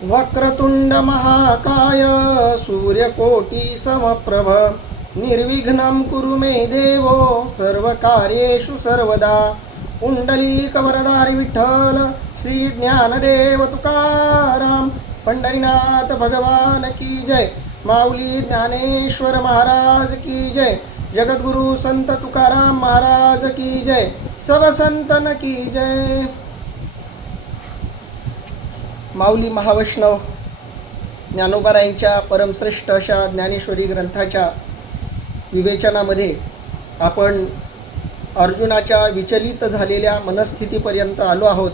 वक्रतुंड महाकाय सूर्यकोटी समप्रभ निर्विघ्नं कुरु मे देवो सर्वकार्येषु सर्वदा. पुंडलीकवरदारी विठ्ठल श्री ज्ञानदेव तुकाराम पंढरीनाथ भगवान की जय. माऊली ज्ञानेश्वर महाराज की जय. जगद्गुरु संत तुकाराम महाराज की जय. सब संतन की जय. माऊली महावैष्णव ज्ञानोबारायांच्या परमश्रेष्ठ अशा ज्ञानेश्वरी ग्रंथाच्या विवेचनामध्ये आपण अर्जुनाच्या विचलित झालेल्या मनस्थितीपर्यंत आलो आहोत,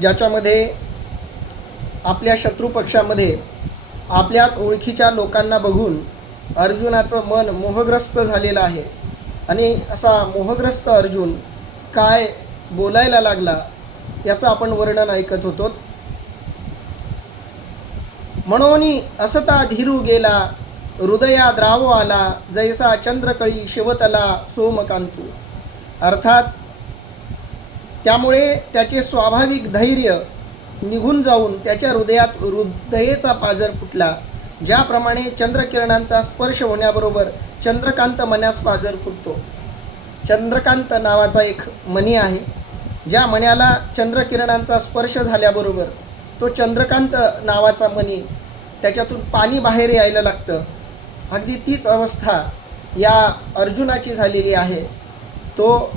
ज्याच्यामध्ये आपल्या शत्रुपक्षामध्ये आपल्याच ओळखीच्या लोकांना बघून अर्जुनाचं मन मोहग्रस्त झालेलं आहे. आणि असा मोहग्रस्त अर्जुन काय बोलायला लागला याचं आपण वर्णन ऐकत होतो. म्हणोनी असता धीरू गेला हृदया द्रावो आला जैसा चंद्रकळी शिवतला सोमकांतू. अर्थात त्यामुळे त्याचे स्वाभाविक धैर्य निघून जाऊन त्याच्या हृदयात हृदयेचा पाझर फुटला. ज्याप्रमाणे चंद्रकिरणांचा स्पर्श होण्याबरोबर चंद्रकांत मण्यास पाझर फुटतो. चंद्रकांत नावाचा एक मणी आहे, ज्या मण्याला चंद्रकिरणांचा स्पर्श झाल्याबरोबर तो चंद्रकांत नावाचा मणी त्याच्यातून पाणी बाहेर यायला लागतं. अगदी तीच अवस्था या अर्जुनाची झालेली आहे. तो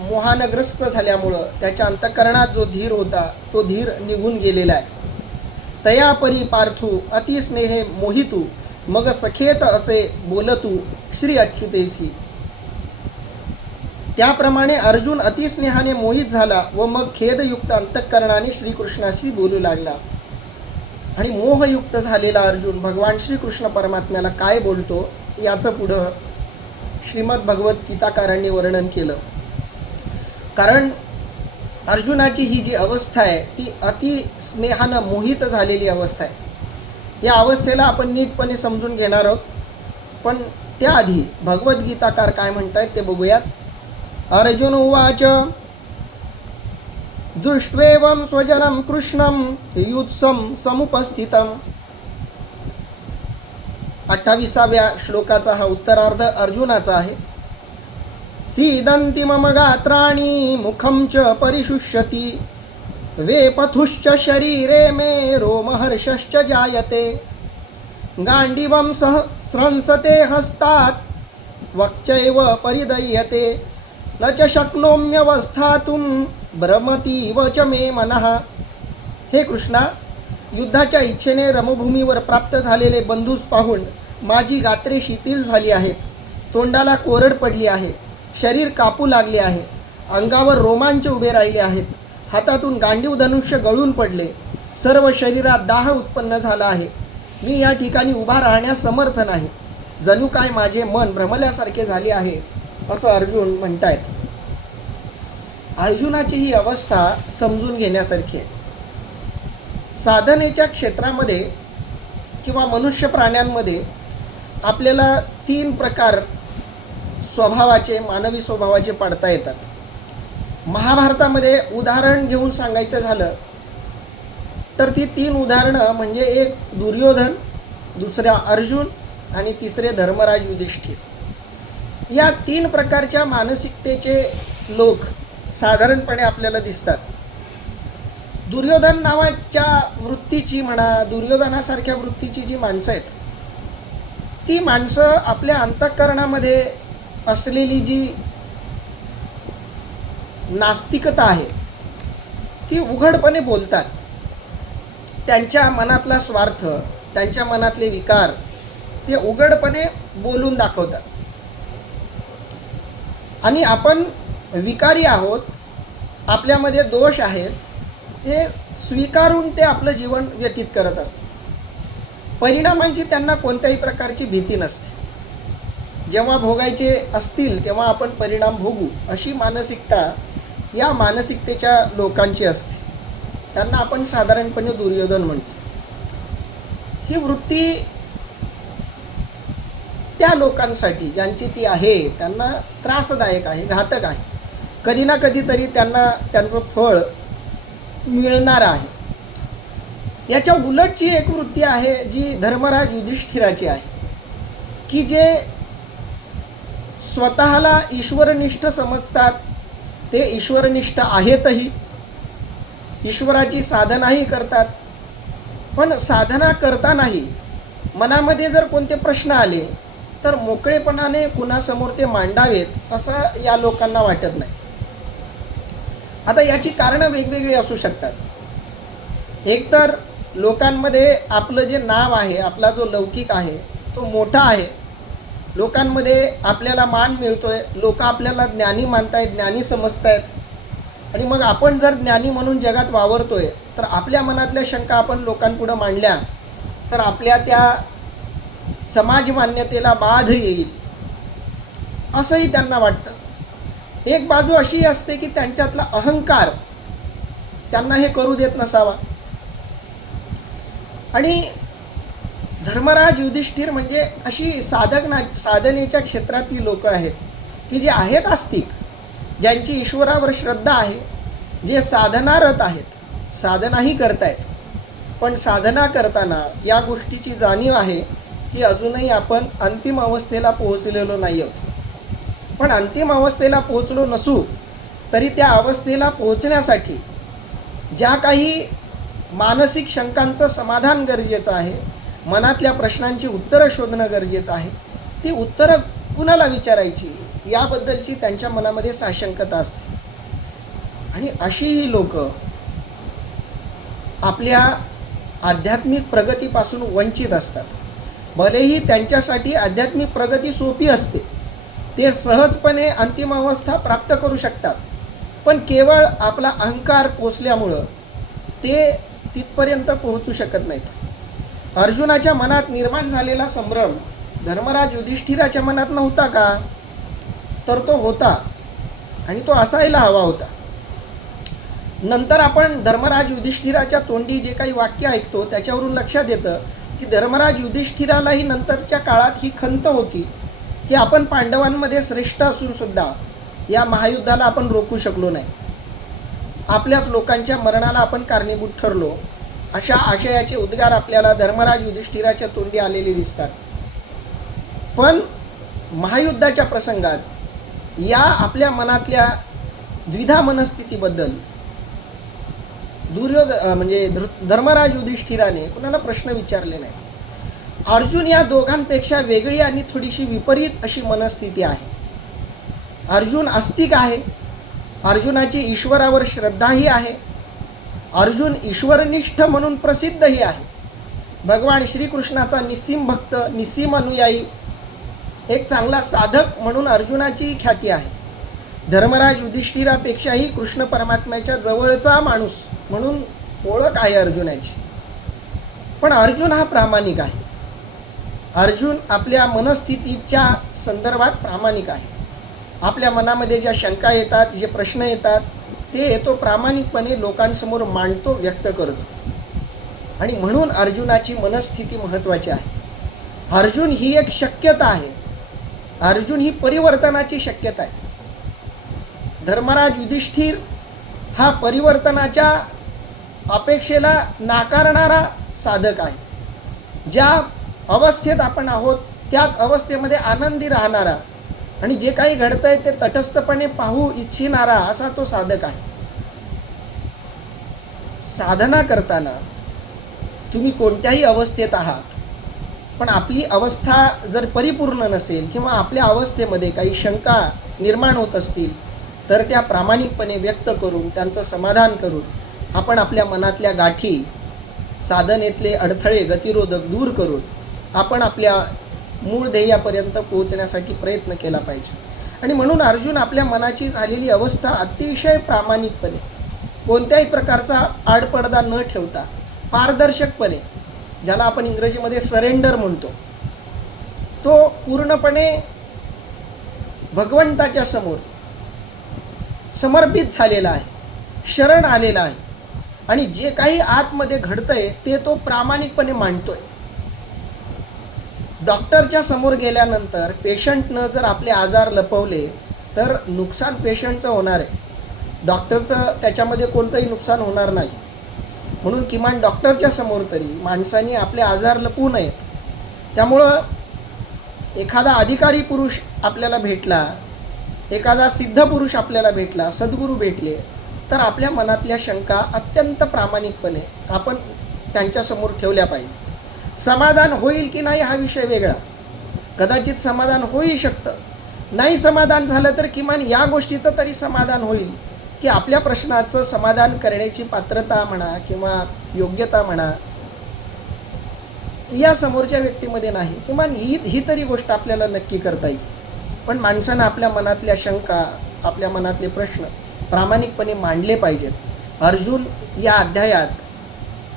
मोहानग्रस्त झाल्यामुळं त्याच्या अंतःकरणात जो धीर होता तो धीर निघून गेलेला आहे. तयापरी पार्थू अतिस्नेहे मोहितू मग सखेत असे बोलतू श्री अच्युतेसी. त्याप्रमाणे अर्जुन अतिस्नेहाने मोहित झाला व मग खेदयुक्त अंतःकरणाने श्रीकृष्णाशी बोलू लागला. आणि मोहयुक्त झालेला अर्जुन भगवान श्रीकृष्ण परमात्म्याला काय बोलतो याचं पुढं श्रीमद भगवत गीताकारांनी वर्णन केलं. कारण अर्जुनाची ही जी अवस्था आहे ती अतिस्नेहानं मोहित झालेली अवस्था आहे. या अवस्थेला आपण नीटपणे समजून घेणार आहोत, पण त्याआधी भगवद्गीताकार काय म्हणतात ते बघूयात. अर्जुन उवाच दृष्ट्वेवं स्वजनं कृष्णं युत्सं समुपस्थितं. 28व्या श्लोकाचा हा उत्तरार्ध अर्जुनाचा आहे. सीदन्ति मम गात्राणि मुखं च परिशुष्यति वेपथुश्च शरीरे मे रोमहर्षश्च जायते गाण्डीवं स्रंसते हस्तात् वक्चैव परिदह्यते न च शक्नोम्यवस्थातुं भ्रमतीव च मे मनः. हे कृष्णा, युद्धाच्या इच्छेने रमभूमीवर प्राप्त झालेले बंधूस पाहून माझी गात्रे शिथिल झाली आहेत, तोंडाला कोरड पडली आहे, शरीर कापू लागले आहे, अंगावर रोमांच उभे राहिले आहेत, हातातून गांडीव धनुष्य गळून पडले, सर्व शरीरात दाह उत्पन्न झाला आहे. मी या ठिकाणी उभा राहण्यास समर्थ नाही, जणू काय माझे मन भ्रमल्यासारखे झाले आहे असं अर्जुन म्हणतायत. अर्जुनाची ही अवस्था समजून घेण्यासारखी आहे. साधनेच्या क्षेत्रामध्ये किंवा मनुष्य प्राण्यांमध्ये आपल्याला 3 प्रकार स्वभावाचे मानवी स्वभावाचे पाडता येतात. महाभारतामध्ये उदाहरण घेऊन सांगायचं झालं तर ती 3 उदाहरणं म्हणजे एक दुर्योधन, दुसरा अर्जुन आणि तिसरे धर्मराज युधिष्ठिर. या 3 प्रकारच्या मानसिकतेचे लोक साधारणपणे आपल्याला दिसतात. दुर्योधन नावाच्या वृत्तीची म्हणा, दुर्योधनासारख्या वृत्तीची जी माणसं आहेत ती माणसं आपल्या अंतःकरणामध्ये असलेली जी नास्तिकता आहे ती उघडपणे बोलतात. त्यांच्या मनातला स्वार्थ, त्यांच्या मनातले विकार ते उघडपणे बोलून दाखवतात. आणि आपण विकारी आहोत, आपल्यामध्ये दोष आहेत हे स्वीकारून ते आपलं जीवन व्यतीत करत असतात. परिणामांची त्यांना कोणत्याही प्रकारची भीती नसते. जेव्हा भोगायचे असतील तेव्हा आपण परिणाम भोगू अशी मानसिकता या मानसिकतेच्या लोकांची असते. त्यांना आपण साधारणपणे दुर्योधन म्हणतो. ही वृत्ती त्या लोकांसाठी ज्यांची ती आहे त्यांना त्रासदायक आहे, घातक आहे. कधी ना कधीतरी त्यांना त्यांचं फळ मिळणार आहे. याच्या उलटची एक वृत्ती आहे जी धर्मराज युधिष्ठिराची आहे, की जे स्वतःला ईश्वरनिष्ठ समजतात ते ईश्वरनिष्ठ आहेतही, ईश्वराची साधनाही करतात, पण साधना करतानाही मनामध्ये जर कोणते प्रश्न आले तर मोकळेपणाने कुणासमोर ते मांडावेत असं या लोकांना वाटत नाही. आता याची कारणं वेगवेगळी असू शकतात. एकतर लोकांमध्ये आपलं जे नाव आहे, आपला जो लौकिक आहे तो मोठा आहे, लोकांमध्ये आपल्याला मान मिळतोय, लोक आपल्याला ज्ञानी मानतायत, ज्ञानी समजतायत, आणि मग आपण जर ज्ञानी म्हणून जगात वावरतोय तर आपल्या मनातल्या शंका आपण लोकांपुढं मांडल्या तर आपल्या त्या समाज मान्यतेला बाध येईल असंही त्यांना वाटतं. एक बाजू अशी असते की त्यांच्यातला अहंकार त्यांना हे करू देत नसावा. आणि धर्मराज युधिष्ठिर म्हणजे अशी साधनेच्या क्षेत्रातली लोक आहेत की जे आहेत आस्तिक, ज्यांची ईश्वरावर श्रद्धा आहे, जे साधनारत आहेत, साधनाही करतायत, पण साधना करताना या गोष्टीची जाणीव आहे की अजूनही आपण अंतिम अवस्थेला पोहोचलेलो नाही आहोत. पण अंतिम अवस्थेला पोहोचलो नसू तरी त्या अवस्थेला पोहोचण्यासाठी ज्या काही मानसिक शंकांचं समाधान गरजेचं आहे, मनातल्या प्रश्नांची उत्तरं शोधणं गरजेचं आहे, ती उत्तरं कुणाला विचारायची याबद्दलची त्यांच्या मनामध्ये साशंकता असते. आणि अशी ही लोक आपल्या आध्यात्मिक प्रगतीपासून वंचित असतात. भलेही त्यांच्यासाठी आध्यात्मिक प्रगती सोपी असते, ते सहजपणे अंतिम अवस्था प्राप्त करू शकतात, पण केवळ आपला अहंकार पोचल्यामुळं ते तिथपर्यंत पोहोचू शकत नाहीत. अर्जुनाच्या मनात निर्माण झालेला संभ्रम धर्मराज युधिष्ठिराच्या मनात नव्हता का? तर तो होता, आणि तो असायला हवा होता. नंतर आपण धर्मराज युधिष्ठिराच्या तोंडी जे काही वाक्य ऐकतो त्याच्यावरून लक्षात येतं की धर्मराज युधिष्ठिरालाही नंतरच्या काळात ही खंत होती की आपण पांडवांमध्ये श्रेष्ठ असून सुद्धा या महायुद्धाला आपण रोखू शकलो नाही, आपल्याच लोकांच्या मरणाला आपण कारणीभूत ठरलो, अशा आशयाचे उद्गार आपल्याला धर्मराज युधिष्ठिराच्या तोंडी आलेले दिसतात. पण महायुद्धाच्या प्रसंगात या आपल्या मनातल्या द्विधा मनस्थितीबद्दल धर्मराज युधिष्ठिराने कुणाला प्रश्न विचारले नाहीत. अर्जुन या दोघांपेक्षा वेगळी आणि थोडीशी विपरीत अशी मनस्थिती आहे. अर्जुन आस्तिक आहे, अर्जुनाची ईश्वरावर श्रद्धाही आहे, अर्जुन ईश्वरनिष्ठ म्हणून प्रसिद्धही आहे, भगवान श्रीकृष्णाचा निस्सीम भक्त, निस्सीम अनुयायी, एक चांगला साधक म्हणून अर्जुनाची ख्याती आहे. धर्मराज युधिष्ठिरापेक्षाही कृष्ण परमात्म्याच्या जवळचा माणूस म्हणून ओळख आहे अर्जुनाची. पण अर्जुन हा प्रामाणिक आहे. अर्जुन आपल्या मनस्थितीच्या संदर्भात प्रामाणिक आहे. आपल्या मनामध्ये ज्या शंका येतात, जे प्रश्न येतात, ते तो प्रामाणिकपणे लोकांसमोर मांडतो, व्यक्त करतो. आणि म्हणून अर्जुनाची मनस्थिती महत्त्वाची आहे. अर्जुन ही एक शक्यता आहे, अर्जुन ही परिवर्तनाची शक्यता आहे. धर्मराज युधिष्ठिर हा परिवर्तनाच्या अपेक्षेला नाकारणारा साधक आहे. ज्या अवस्थेत आपण आहोत त्याच अवस्थेमध्ये आनंदी राहणारा आणि जे काही घडतंय ते तटस्थपणे पाहू इच्छिणारा असा तो साधक आहे. साधना करताना तुम्ही कोणत्याही अवस्थेत आहात, पण आपली अवस्था जर परिपूर्ण नसेल किंवा आपल्या अवस्थेमध्ये काही शंका निर्माण होत असतील तर त्या प्रामाणिकपणे व्यक्त करून त्यांचं समाधान करून आपण आपल्या मनातल्या गाठी, साधनेतले अडथळे, गतिरोधक दूर करून आपण आपल्या मूळ ध्येयापर्यंत पोहोचण्यासाठी प्रयत्न केला पाहिजे. आणि म्हणून अर्जुन आपल्या मनाची झालेली अवस्था अतिशय प्रामाणिकपणे, कोणत्याही प्रकारचा आडपडदा न ठेवता, पारदर्शकपणे, ज्याला आपण इंग्रजीमध्ये सरेंडर म्हणतो, तो पूर्णपणे भगवंताच्या समोर समर्पित झालेला आहे, शरण आलेला आहे. आणि जे काही आतमध्ये घडतंय ते तो प्रामाणिकपणे मांडतोय. डॉक्टरच्या समोर गेल्यानंतर पेशंटनं जर आपले आजार लपवले तर नुकसान पेशंटचं होणार आहे, डॉक्टरचं त्याच्यामध्ये कोणतंही नुकसान होणार नाही. म्हणून किमान डॉक्टरच्या समोर तरी माणसांनी आपले आजार लपवू नयेत. त्यामुळं एखादा अधिकारी पुरुष आपल्याला भेटला, एखादा सिद्ध पुरुष आपल्याला भेटला, सद्गुरू भेटले, तर आपल्या मनातल्या शंका अत्यंत प्रामाणिकपणे आपण त्यांच्यासमोर ठेवल्या पाहिजे. समाधान होईल की नाही हा विषय वेगळा. कदाचित समाधान होऊ शकतं. नाही समाधान झालं तर किमान या गोष्टीचं तरी समाधान होईल की आपल्या प्रश्नाचं समाधान करण्याची पात्रता म्हणा किंवा योग्यता म्हणा या समोरच्या व्यक्तीमध्ये नाही. किमान ही तरी गोष्ट आपल्याला नक्की करता येईल. पण माणसानं आपल्या मनातल्या शंका, आपल्या मनातले प्रश्न प्रामाणिकपणे मांडले पाहिजेत. अर्जुन या अध्यायात,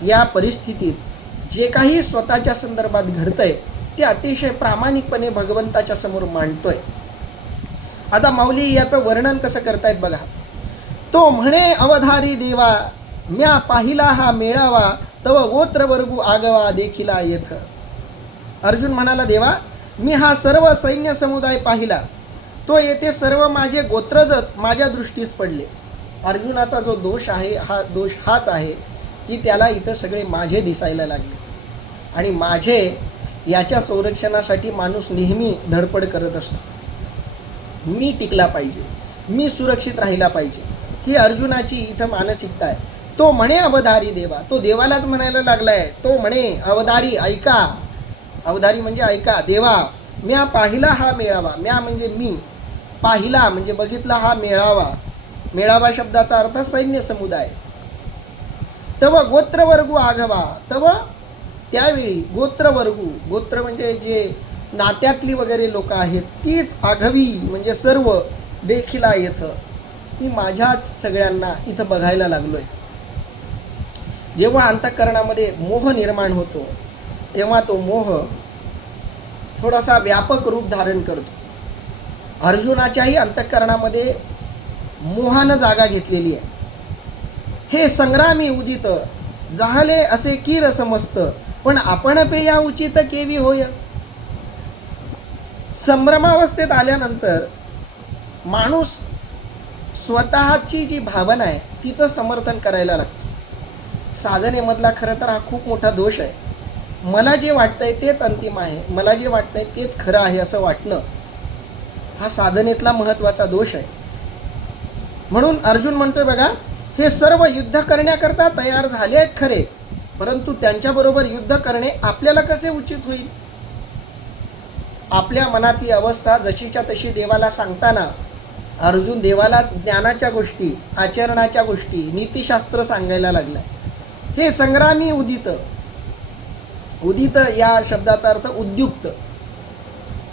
या परिस्थितीत जे काही स्वतःच्या संदर्भात घडतंय ते अतिशय प्रामाणिकपणे भगवंताच्या समोर मांडतोय. आता माऊली याचं वर्णन कसं करतायत बघा. तो म्हणे अवधारी देवा, म्या पाहिला हा मेळावा, तव गोत्र वर्गू आगवा देखिला येथ. अर्जुन म्हणाला, देवा मी हा सर्व सैन्य समुदाय पाहिला, तो येथे सर्व माझे गोत्रजच माझ्या दृष्टीस पडले. अर्जुनाचा जो दोष आहे हा दोष हाच आहे की त्याला इथं सगळे माझे दिसायला लागले आणि माझे याच्या संरक्षणासाठी माणूस नेहमी धडपड करत असतो. मी टिकला पाहिजे, मी सुरक्षित राहिला पाहिजे, ही अर्जुनाची इथं मानसिकता आहे. तो म्हणे अवधारी देवा, तो देवालाच म्हणायला लागलाय. तो म्हणे अवधारी, ऐका. अवधारी म्हणजे ऐका. देवा म्या पाहिला हा मेळावा, म्या म्हणजे मी, पाहिला म्हणजे बघितला हा मेळावा. मेळावा शब्दाचा अर्थ सैन्य समुदाय. तव गोत्रवर्गू आघवा, तव त्यावेळी गोत्रवर्गू, गोत्र म्हणजे जे नात्यातली वगैरे लोक आहेत तीच आघवी म्हणजे सर्व देखिला येतं. मी माझ्याच सगळ्यांना इथं बघायला लागलोय. जेव्हा अंतःकरणामध्ये मोह निर्माण होतो तेव्हा तो मोह थोडासा व्यापक रूप धारण करतो. अर्जुनाच्याही अंतःकरणामध्ये मोहानं जागा घेतलेली आहे. हे संग्रामी उदित जाहले असे कीर समस्त, पण आपण पेया उचित केवी होय. संभ्रमावस्थेत आल्यानंतर माणूस स्वतःची जी भावना आहे तिचं समर्थन करायला लागतो. साधनेमधला खरं तर हा खूप मोठा दोष आहे. मला जे वाटतंय तेच अंतिम आहे, मला जे वाटतंय तेच खरं आहे असं वाटणं हा साधनेतला महत्त्वाचा दोष आहे. म्हणून अर्जुन म्हणतोय बघा, हे सर्व युद्ध करण्याकरता तयार झाले आहेत खरे, परंतु त्यांच्याबरोबर युद्ध करणे आपल्याला कसे उचित होईल. आपल्या मनातली अवस्था जशीच्या तशी देवाला सांगताना अर्जुन देवालाच ज्ञानाच्या गोष्टी, आचरणाच्या गोष्टी, नीतिशास्त्र सांगायला लागला. हे संग्रामी उदित, उदित या शब्दाचा अर्थ उद्युक्त,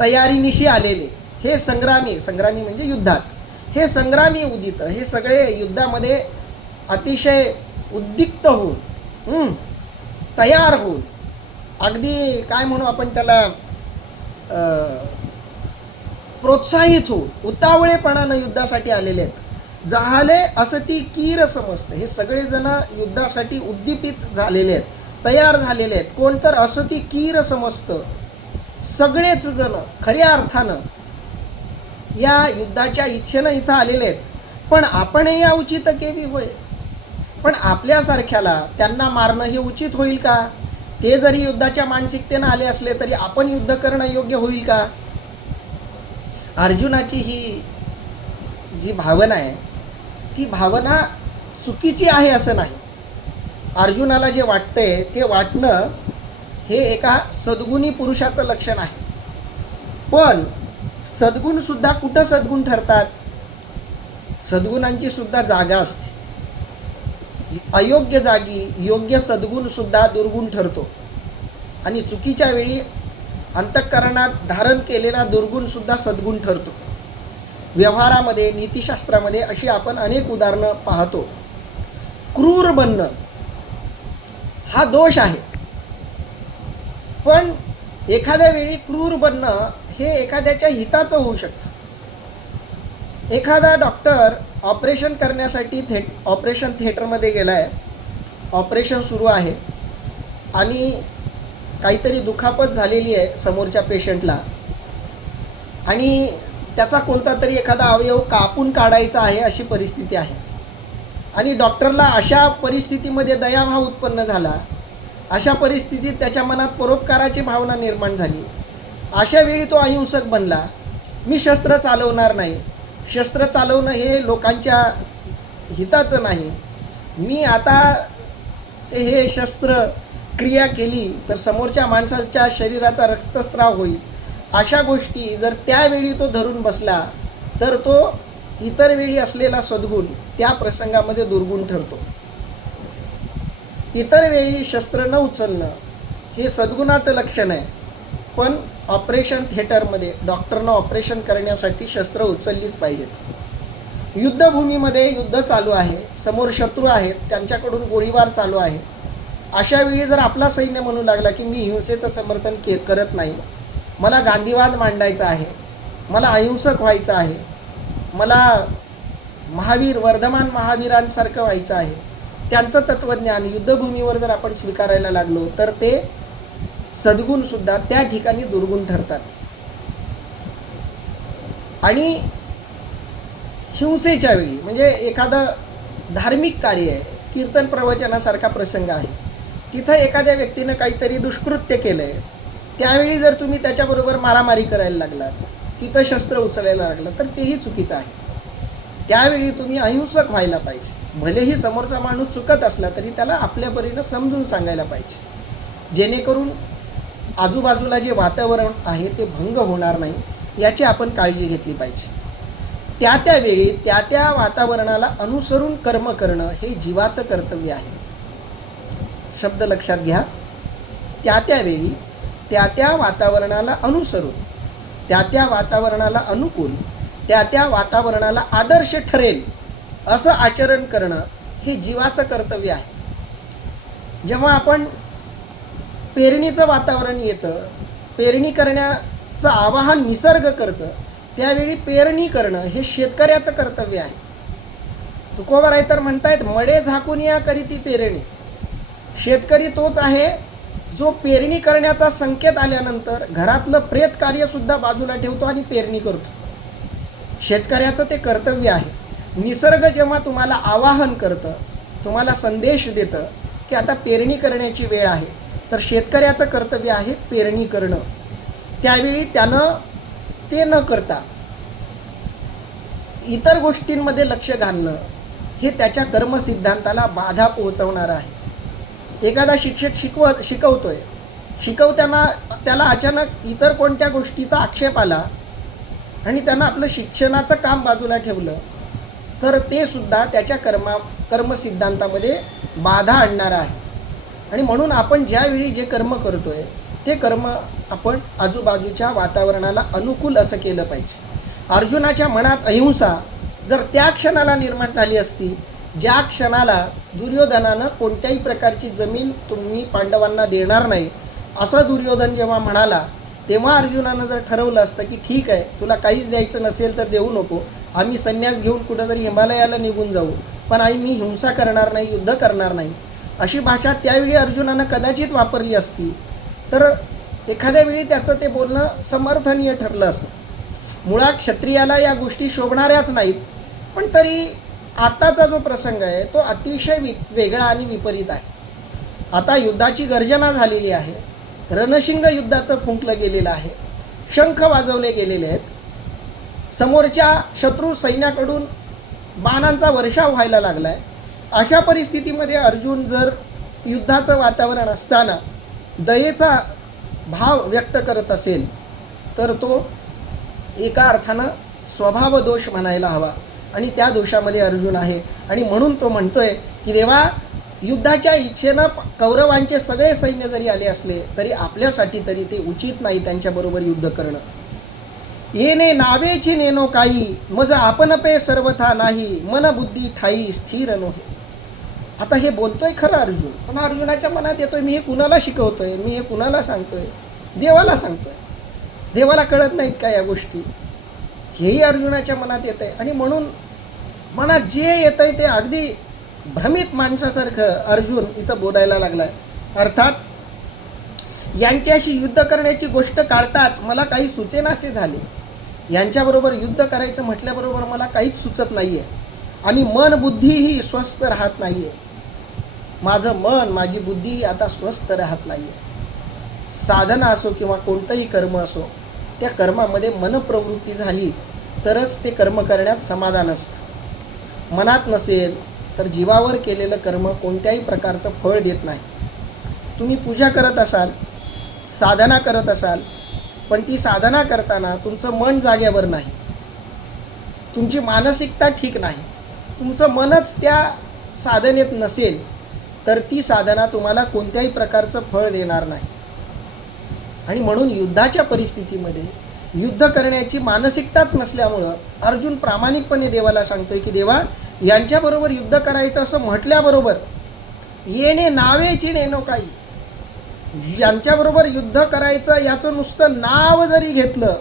तयारीनिशी आलेले. हे संग्रामी, संग्रामी म्हणजे युद्धात, हे संग्रामी उदित, हे सगळे युद्धामध्ये अतिशय उद्युक्त होऊन तयार होऊन, अगदी काय म्हणू आपण त्याला, प्रोत्साहित होऊन उतावळेपणानं युद्धासाठी आलेले आहेत. जाहले असं ती कीर समजते. हे सगळेजण युद्धासाठी उद्दीपित झालेले आहेत, तयार झालेले आहेत. कोण तर असं ती कीर समजतं. सगळेच जण खऱ्या अर्थानं या युद्धाच्या इच्छेनं इथं आलेले आहेत, पण आपण या उचित केवी होय. पण आपल्यासारख्याला त्यांना मारणं हे उचित होईल का. ते जरी युद्धाच्या मानसिकतेनं आले असले तरी आपण युद्ध करणं योग्य होईल का. अर्जुनाची ही जी भावना आहे ती भावना चुकीची आहे असं नाही. अर्जुनाला जे वाटतंय ते वाटणं हे एका सद्गुणी पुरुषाचं लक्षण आहे. पण सद्गुणसुद्धा कुठं सद्गुण ठरतात. सद्गुणांची सुद्धा जागा असते. अयोग्य जागी योग्य सद्गुणसुद्धा दुर्गुण ठरतो आणि चुकीच्या वेळी अंतःकरणात धारण केलेला दुर्गुणसुद्धा सद्गुण ठरतो. व्यवहारामध्ये, नीतिशास्त्रामध्ये अशी आपण अनेक उदाहरणं पाहतो. क्रूर बनणं हा दोष आहे, पण एखाद्या वेळी क्रूर बनणं हे एखाद्याच्या हिताचं होऊ शकतं. एखादा डॉक्टर ऑपरेशन करण्यासाठी ऑपरेशन थिएटरमध्ये गेला आहे, ऑपरेशन सुरू आहे आणि काहीतरी दुखापत झालेली आहे समोरच्या पेशंटला आणि त्याचा कोणता तरी एखादा अवयव कापून काढायचा आहे अशी परिस्थिती आहे. आणि डॉक्टरला अशा परिस्थितीमध्ये दयाभाव उत्पन्न झाला, अशा परिस्थितीत त्याच्या मनात परोपकाराची भावना निर्माण झाली. अशा वेळी तो अहिंसक बनला. मी शस्त्र चालवणार नाही, शस्त्र चालवणं हे लोकांच्या हिताचं नाही, मी आता हे शस्त्र क्रिया केली तर समोरच्या माणसाच्या शरीराचा रक्तस्राव होईल, अशा गोष्टी जर त्यावेळी तो धरून बसला तर तो इतर वेळी असलेला सद्गुण त्या प्रसंगामध्ये दुर्गुण ठरतो. इतर वेळी शस्त्र न उचलणं हे सद्गुणाचं लक्षण आहे, पण ऑपरेशन थिएटरमध्ये डॉक्टरनं ऑपरेशन करण्यासाठी शस्त्र उचललीच पाहिजेत. युद्धभूमीमध्ये युद्ध चालू आहे, समोर शत्रू आहेत, त्यांच्याकडून गोळीबार चालू आहे. अशा वेळी जर आपला सैन्य म्हणू लागला की मी हिंसेचं समर्थन करत नाही, मला गांधीवाद मांडायचा आहे, मला अहिंसक व्हायचं आहे, मला महावीर वर्धमान महावीरांसारखं व्हायचं आहे, त्यांचं तत्त्वज्ञान युद्धभूमीवर जर आपण स्वीकारायला लागलो तर ते सद्गुणसुद्धा त्या ठिकाणी दुर्गुण ठरतात. आणि हिंसेच्या वेळी म्हणजे एखादं धार्मिक कार्य आहे, कीर्तन प्रवचनासारखा प्रसंग आहे, तिथं एखाद्या व्यक्तीनं काहीतरी दुष्कृत्य केलं आहे, त्यावेळी जर तुम्ही त्याच्याबरोबर मारामारी करायला लागलात, तिथं शस्त्र उचलायला लागलं तर तेही चुकीचं आहे. त्यावेळी तुम्ही अहिंसक व्हायला पाहिजे. भलेही समोरचा माणूस चुकत असला तरी त्याला आपल्या परीनं समजून सांगायला पाहिजे, जेणेकरून आजूबाजूला जे वातावरण आहे ते भंग होणार नाही याची आपण काळजी घेतली पाहिजे. त्या वेळी त्या वातावरणाला अनुसरून कर्म करणं हे जीवाचं कर्तव्य आहे. शब्द लक्षात घ्या. त्यावेळी त्या वातावरणाला अनुसरून, त्या वातावरणाला अनुकूल, त्या वातावरणाला आदर्श ठरेल असं आचरण करणं हे जीवाचं कर्तव्य आहे. जेव्हा आपण पेरणीचं वातावरण येतं, पेरणी करण्याचं आवाहन निसर्ग करतं, त्यावेळी पेरणी करणं हे शेतकऱ्याचं कर्तव्य आहे. तुकोबाराय तर म्हणतायत, मळे झाकून या करीती पेरणी. शेतकरी तोच आहे जो पेरणी करण्याचा संकेत आल्यानंतर घरातलं प्रेत कार्यसुद्धा बाजूला ठेवतो आणि पेरणी करतो. शेतकऱ्याचं ते कर्तव्य आहे. निसर्ग जेव्हा तुम्हाला आवाहन करतं, तुम्हाला संदेश देतं की आता पेरणी करण्याची वेळ आहे, तर शेतकऱ्याचं कर्तव्य आहे पेरणी करणं. त्यावेळी त्यानं ते न करता इतर गोष्टींमध्ये लक्ष घालणं हे त्याच्या कर्मसिद्धांताला बाधा पोहोचवणारं आहे. एखादा शिक्षक शिकवतोय, शिकवताना त्याला अचानक इतर कोणत्या गोष्टीचा आक्षेप आला आणि त्यानं आपलं शिक्षणाचं काम बाजूला ठेवलं तर ते सुद्धा त्याच्या कर्मसिद्धांतामध्ये बाधा आणणारं आहे. आणि म्हणून आपण ज्यावेळी जे कर्म करतोय ते कर्म आपण आजूबाजूच्या वातावरणाला अनुकूल असं केलं पाहिजे. अर्जुनाच्या मनात अहिंसा जर त्या क्षणाला निर्माण झाली असती, ज्या क्षणाला दुर्योधनानं कोणत्याही प्रकारची जमीन तुम्ही पांडवांना देणार नाही असं दुर्योधन जेव्हा म्हणाला, तेव्हा अर्जुनानं जर ठरवलं असतं की ठीक आहे, तुला काहीच द्यायचं नसेल तर देऊ नको, आम्ही संन्यास घेऊन कुठंतरी हिमालयाला निघून जाऊ, पण मी हिंसा करणार नाही, युद्ध करणार नाही, अशी भाषा त्यावेळी अर्जुनानं कदाचित वापरली असती तर एखाद्या वेळी त्याचं ते बोलणं समर्थनीय ठरलं असतं. मुळात क्षत्रियाला या गोष्टी शोभणाऱ्याच नाहीत, पण तरी आताचा जो प्रसंग आहे तो अतिशय वेगळा आणि विपरीत आहे. आता युद्धाची गर्जना झालेली आहे, रणशिंग युद्धाचं फुंकलं गेलेलं आहे, शंख वाजवले गेलेले आहेत, समोरच्या शत्रू सैन्याकडून बाणांचा वर्षाव व्हायला लागला आहे. अशा परिस्थितीमध्ये अर्जुन जर युद्धाचं वातावरण असताना दयेचा भाव व्यक्त करत असेल तर तो एका अर्थानं स्वभाव दोष म्हणायला हवा, आणि त्या दोषामध्ये अर्जुन आहे. आणि म्हणून तो म्हणतोय की देवा, युद्धाच्या इच्छेनं कौरवांचे सगळे सैन्य जरी आले असले तरी आपल्यासाठी तरी ते उचित नाही त्यांच्याबरोबर युद्ध करणं. येणे नावेची नेनो काही, मज आपण पे सर्वथा नाही, मन बुद्धी ठाई स्थिर नोहे. आता हे बोलतोय खरं अर्जुन, पण अर्जुनाच्या मनात येतोय मी हे कुणाला शिकवतोय, मी हे कुणाला सांगतोय, देवाला सांगतोय. देवाला कळत नाहीत का या गोष्टी, हेही अर्जुनाच्या मनात येत आहे. आणि म्हणून मनात जे येत आहे ते अगदी भ्रमित माणसासारखं अर्जुन इथं बोलायला लागला आहे. अर्थात यांच्याशी युद्ध करण्याची गोष्ट काढताच मला काही सुचेनासे झाले, यांच्याबरोबर युद्ध करायचं म्हटल्याबरोबर मला काहीच सुचत नाही आहे. आणि मन बुद्धीही स्वस्थ राहत नाही आहे. माझं मन माझी बुद्धी आता स्वस्थ राहत नाही आहे. साधना असो किंवा कोणतंही कर्म असो, त्या कर्मामध्ये मनप्रवृत्ती झाली तरच ते कर्म करण्यात समाधान असतं. मनात नसेल तर जीवावर केलेलं कर्म कोणत्याही प्रकारचं फळ देत नाही. तुम्ही पूजा करत असाल, साधना करत असाल, पण ती साधना करताना तुमचं मन जागेवर नाही, तुमची मानसिकता ठीक नाही, तुमचं मनच त्या साधनेत नसेल तर ती साधना तुम्हाला कोणत्याही प्रकारचं फळ देणार नाही. आणि म्हणून युद्धाच्या परिस्थितीमध्ये युद्ध करण्याची मानसिकताच नसल्यामुळं अर्जुन प्रामाणिकपणे देवाला सांगतोय की देवा, यांच्याबरोबर युद्ध करायचं असं म्हटल्याबरोबर येणे नावेची नेनो काही, यांच्याबरोबर युद्ध करायचं याचं नुसतं नाव जरी घेतलं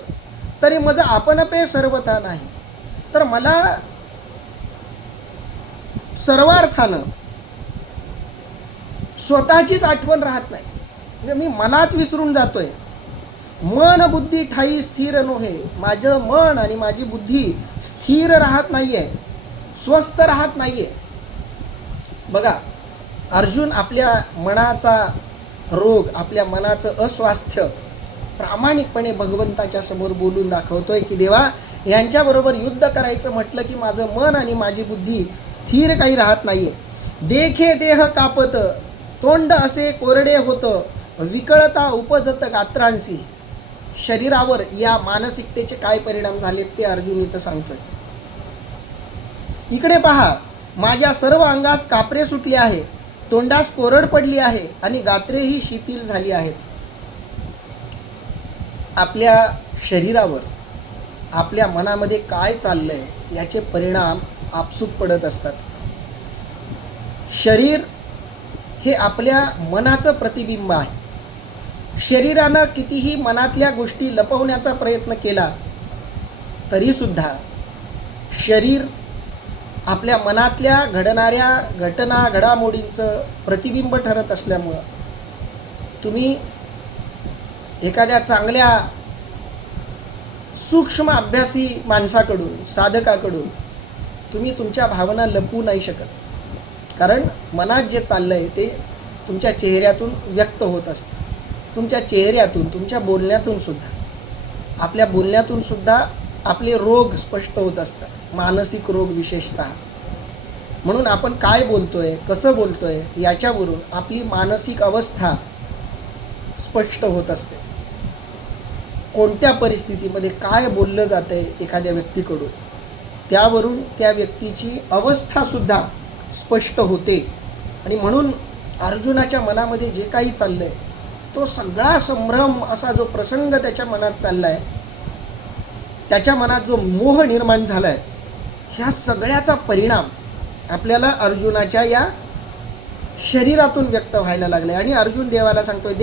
तरी माझं आपणपे सर्वथा नाही, तर मला सर्वार्थानं स्वतःचीच आठवण राहत नाही. म्हणजे मी मलाच विसरून जातोय. मन बुद्धी ठाई स्थिर नोहे, माझं मन आणि माझी बुद्धी स्थिर राहत नाही आहे, स्वस्थ राहत नाही आहे. बघा, अर्जुन आपल्या मनाचा रोग, आपल्या मनाचं अस्वास्थ्य प्रामाणिकपणे भगवंताच्या समोर बोलून दाखवतोय की देवा, यांच्याबरोबर युद्ध करायचं म्हटलं की माझं मन आणि माझी बुद्धी स्थिर काही राहत नाही आहे. देखे देह कापत, तोंड असे कोरडे होतं, विकळता उपजत गात्रांसी. शरीरावर या मानसिकतेचे काय परिणाम झालेत ते अर्जुन इथं सांगतोय. इकडे पहा, माझ्या सर्व अंगास कापरे सुटले आहे, तोंडास कोरड पडली आहे आणि गात्रेही शिथिल झाली आहेत. आपल्या शरीरावर, आपल्या मनामध्ये काय चाललंय याचे परिणाम आपसूक पडत असतात. शरीर हे आपल्या मनाचं प्रतिबिंब आहे. शरीरानं कितीही मनातल्या गोष्टी लपवण्याचा प्रयत्न केला तरीसुद्धा शरीर आपल्या मनातल्या घडणाऱ्या घटना घडामोडींचं प्रतिबिंब ठरत असल्यामुळं तुम्ही एखाद्या चांगल्या सूक्ष्म अभ्यासी माणसाकडून, साधकाकडून तुम्ही तुमच्या भावना लपवू नाही शकत. कारण मनात जे चाललं आहे ते तुमच्या चेहऱ्यातून व्यक्त होत असतं. तुमच्या चेहऱ्यातून, तुमच्या बोलण्यातून सुद्धा, आपल्या बोलण्यातून सुद्धा आपले रोग स्पष्ट होत असतात, मानसिक रोग विशेषतः. म्हणून आपण काय बोलतोय, कसं बोलतोय याच्यावरून आपली मानसिक अवस्था स्पष्ट होत असते. कोणत्या परिस्थितीमध्ये काय बोललं जातं आहे एखाद्या व्यक्तीकडून, त्यावरून त्या व्यक्तीची अवस्थासुद्धा स्पष्ट होते. आणि म्हणून अर्जुनाच्या मनामध्ये जे काही चाललं आहे तो सगळा संभ्रम असा जो प्रसंग त्याच्या मनात चालला आहे, त्याच्या मनात जो मोह निर्माण झाला आहे, ह्या सगळ्याचा परिणाम आपल्याला अर्जुनाच्या या शरीरातून व्यक्त व्हायला लागला आहे. आणि अर्जुन देवाला सांगतोय,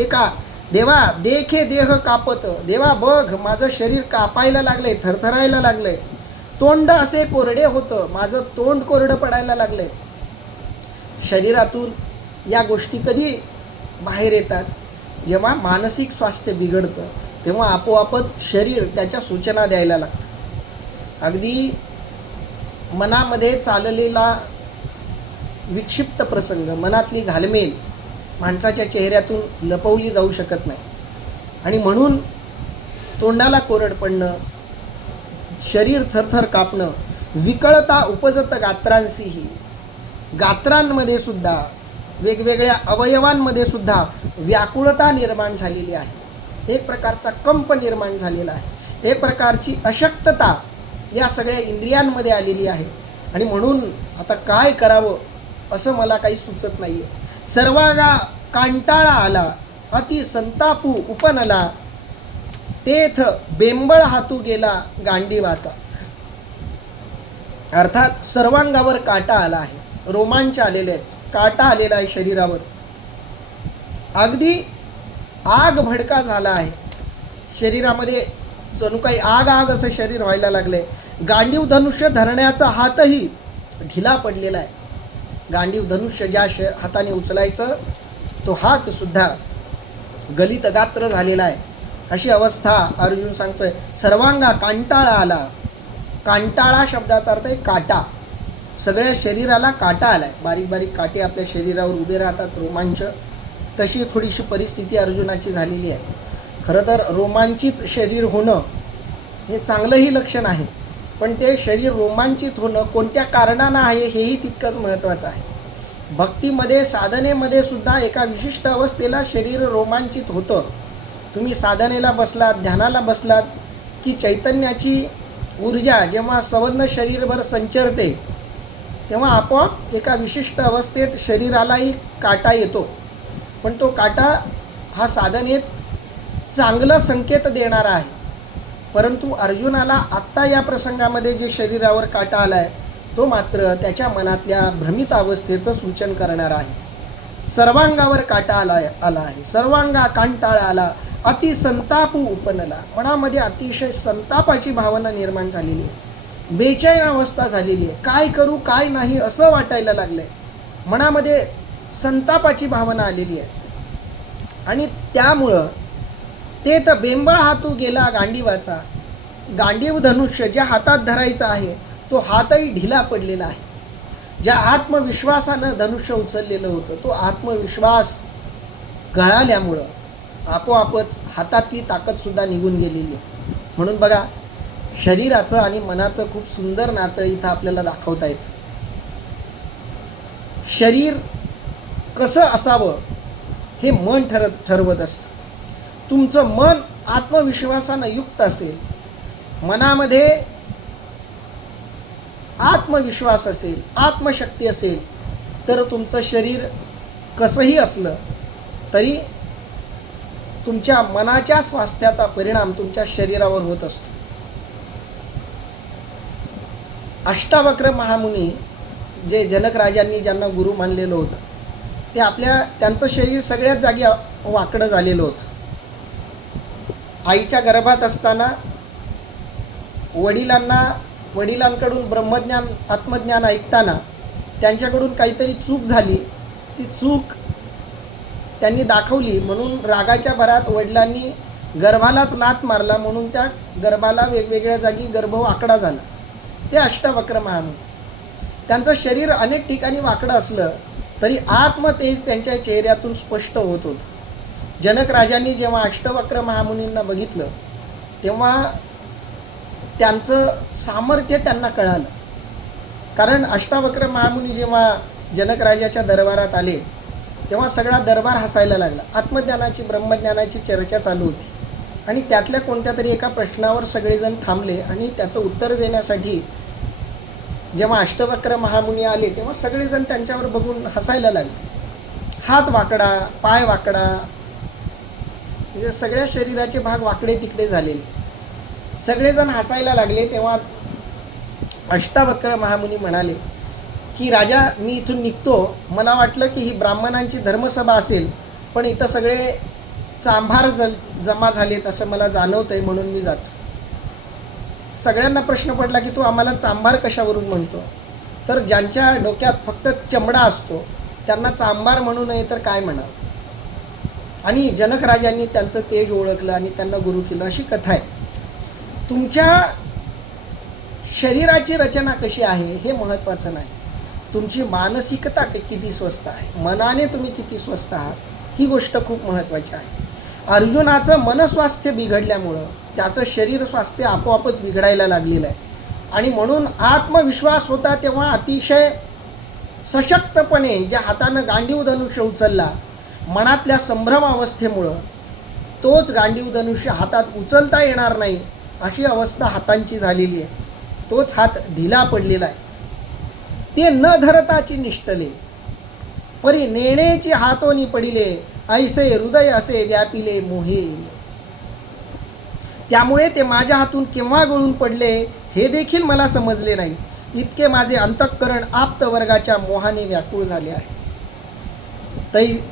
देवा देखे देह कापत, देवा बघ माझं शरीर कापायला लागलंय, थरथरायला लागलंय. तोंड असे कोरडे होतं, माझं तोंड कोरडं पडायला लागलंय. शरीरातून या गोष्टी कधी बाहेर येतात? जेव्हा मानसिक स्वास्थ्य बिघडतं तेव्हा आपोआपच शरीर त्याच्या सूचना द्यायला लागतं. अगदी मनामध्ये चाललेला विक्षिप्त प्रसंग, मनातली घालमेल माणसाच्या चेहऱ्यातून लपवली जाऊ शकत नाही. आणि म्हणून तोंडाला कोरड पडणं, शरीर थरथर कापणं, विकळता उपजत गात्रांसीही, गात्रांमध्ये सुद्धा, वेगवेगळ्या अवयवांमध्ये सुद्धा व्याकुळता निर्माण झालेली आहे. एक प्रकारचा कंप निर्माण झालेला आहे, एक प्रकारची अशक्तता या सगळ्या इंद्रियांमध्ये आलेली आहे. आणि म्हणून आता काय करावं असं मला काही सुचत नाही आहे. सर्वांगा कांटाळा आला, अति संतापू उपनला, तेथ बेंबळ हातू गेला गांडीवाचा. अर्थात सर्वांगावर काटा आला आहे, रोमांच आलेले आहेत, काटा आलेला आहे शरीरावर, अगदी आग भडका झाला आहे शरीरामध्ये, जणू काही आग आग असं शरीर व्हायला लागलंय. गांडीव धनुष्य धरण्याचा हातही ढिला पडलेला आहे. गांडीव धनुष्य ज्या हाताने उचलायचं तो हात सुद्धा गलित गात्र झालेला आहे. अशी अवस्था अर्जुन सांगतोय. सर्वांगा कांटाळा आला. कांटाळा शब्दाचा अर्थ आहे काटा. सगळ्या शरीराला काटा आलाय, बारीक बारीक काटे आपल्या शरीरावर उभे राहतात, रोमांच. तशी थोडीशी परिस्थिती अर्जुनाची झालेली आहे. खरं तर रोमांचित शरीर होणं हे चांगलंही लक्षण आहे, पण ते शरीर रोमांचित होणं कोणत्या कारणानं आहे हेही तितकंच महत्त्वाचं आहे. भक्तीमध्ये, साधनेमध्ये सुद्धा एका विशिष्ट अवस्थेला शरीर रोमांचित होतं. तुम्ही साधनेला बसलात, ध्यानाला बसलात की चैतन्याची ऊर्जा जेव्हा संबंध शरीरभर संचरते तेव्हा आपोआप एका विशिष्ट अवस्थेत शरीरालाही काटा येतो. पण तो काटा हा साधनेत चांगलं संकेत देणारा आहे. परंतु अर्जुनाला आत्ता या प्रसंगामध्ये जे शरीरावर काटा आला आहे तो मात्र त्याच्या मनातल्या भ्रमित अवस्थेचं सूचन करणारा आहे. सर्वांगावर काटा आला आहे, सर्वांगा कांटाळा आला, अतिसंतापू उपनला. मनामध्ये अतिशय संतापाची भावना निर्माण झालेली आहे, बेचैन अवस्था झालेली आहे. काय करू काय नाही असं वाटायला लागलं आहे. मनामध्ये संतापाची भावना आलेली आहे. आणि त्यामुळं ते तर बेंबळ हातू गेला गांडीवाचा. गांडीव धनुष्य ज्या हातात धरायचा आहे तो हातही ढिला पडलेला आहे. ज्या आत्मविश्वासानं धनुष्य उचललेलं होतं तो आत्मविश्वास गळाल्यामुळं आपोआपच हातातली ताकदसुद्धा निघून गेलेली आहे. म्हणून बघा, शरीराचं आणि मनाचं खूप सुंदर नातं इथं आपल्याला दाखवता येतं. शरीर कसं असावं हे मन ठरवत असतं. तुमचं मन आत्मविश्वासानं युक्त असेल, मनामध्ये आत्मविश्वास असेल, आत्मशक्ती असेल, तर तुमचं शरीर कसंही असलं तरी तुमच्या मनाच्या स्वास्थ्याचा परिणाम तुमच्या शरीरावर होत असतो. अष्टावक्र महामुनी जे जनक राजांनी ज्यांना गुरु मानलेलं होतं ते त्यांचं शरीर सगळ्याच जागी वाकडं झालेलं होतं. आईच्या गर्भात असताना वडिलांकडून ब्रह्मज्ञान आत्मज्ञान ऐकताना त्यांच्याकडून काहीतरी चूक झाली. ती चूक त्यांनी दाखवली म्हणून रागाच्या भरात वडिलांनी गर्भालाच लाथ मारला, म्हणून त्या गर्भाला वेगवेगळ्या जागी गर्भ वाकडा झाला. ते अष्टावक्र महामुनी. त्यांचं शरीर अनेक ठिकाणी वाकडं असलं तरी आत्मतेज त्यांच्या चेहऱ्यातून स्पष्ट होत होतं. जनक राजांनी जेव्हा अष्टावक्र महामुनींना बघितलं तेव्हा त्यांचं सामर्थ्य त्यांना कळालं. कारण अष्टावक्र महामुनी जेव्हा जनक राजाच्या दरबारात आले तेव्हा सगळा दरबार हसायला लागला. आत्मज्ञानाची ब्रह्मज्ञानाची चर्चा चालू होती आणि त्यातल्या कोणत्या तरी एका प्रश्नावर सगळेजण थांबले आणि त्याचं उत्तर देण्यासाठी जेव्हा अष्टावक्र महामुनी आले तेव्हा सगळेजण त्यांच्यावर बघून हसायला लागले. हात वाकडा, पाय वाकडा, म्हणजे सगळ्या शरीराचे भाग वाकडे तिकडे झालेले. सगळेजण हसायला लागले. तेव्हा अष्टावक्र महामुनी म्हणाले की राजा, मी इथून निघतो. मला वाटलं की ही ब्राह्मणांची धर्मसभा असेल, पण इथं सगळे चांभार जमा झालेत असं मला जाणवतं आहे, म्हणून मी जातो. सगळ्यांना प्रश्न पडला की तू आम्हाला चांभार कशावरून म्हणतो? तर ज्यांच्या डोक्यात फक्त चमडा असतो त्यांना चांभार म्हणू नये तर काय म्हणावं. आणि जनक राजांनी त्यांचं तेज ओळखलं आणि त्यांना गुरु केलं, अशी कथा आहे. तुमच्या शरीराची रचना कशी आहे हे महत्त्वाचं नाही, तुमची मानसिकता किती स्वस्थ आहे, मनाने तुम्ही किती स्वस्थ आहात ही गोष्ट खूप महत्त्वाची आहे. अर्जुनाचं मनस्वास्थ्य बिघडल्यामुळं त्याचं शरीर स्वास्थ्य आपोआपच बिघडायला लागलेलं आहे. आणि म्हणून आत्मविश्वास होता तेव्हा अतिशय सशक्तपणे ज्या हातानं गांडीव धनुष्य उचलला, मनातल्या संभ्रम अवस्थेमुळं तोच गांडीव धनुष्य हातात उचलता येणार नाही अशी अवस्था हातांची झालेली आहे. तोच हात ढिला पडलेला आहे. ते न धरताची निष्ठले परी नेणेची हातोनी पडिले, ऐसे हृदय असे व्यापिले मोहे. त्यामुळे ते माझ्या हातून केव्हा गळून पडले हे देखील मला समजले नाही. इतके माझे अंतःकरण आप्तवर्गाच्या मोहाने व्याकुळ झाले आहे.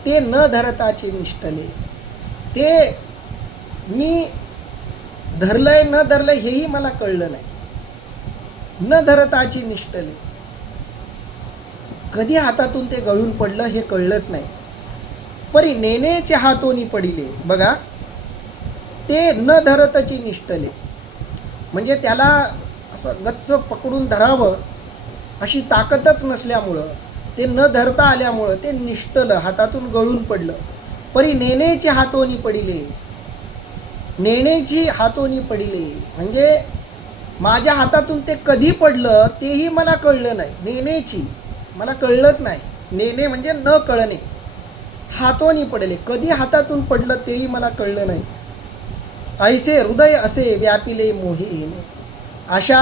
ते न धरताचे निष्ठले, ते मी धरलंय न धरलंय हेही मला कळलं नाही. न धरताची निष्ठले, कधी हातातून ते गळून पडलं हे कळलंच नाही. परी नेनेचे हातोनी पडिले, बघा, ते न धरतची निष्ठले म्हणजे त्याला असं गच्च पकडून धरावं अशी ताकदच नसल्यामुळं, ते न धरता आल्यामुळं ते निष्ठलं, हातातून गळून पडलं. परी नेनेची हातोनी पडिले, नेनेची हातोनी पडिले, म्हणजे माझ्या हातातून ते कधी पडलं तेही मला कळलं नाही. नेनेची, मला कळलंच नाही. नेने म्हणजे न कळणे. हातोनी पडले, कधी हातातून पडलं तेही मला कळलं नाही. ऐसे हृदय असे व्यापिले मोहीने, अशा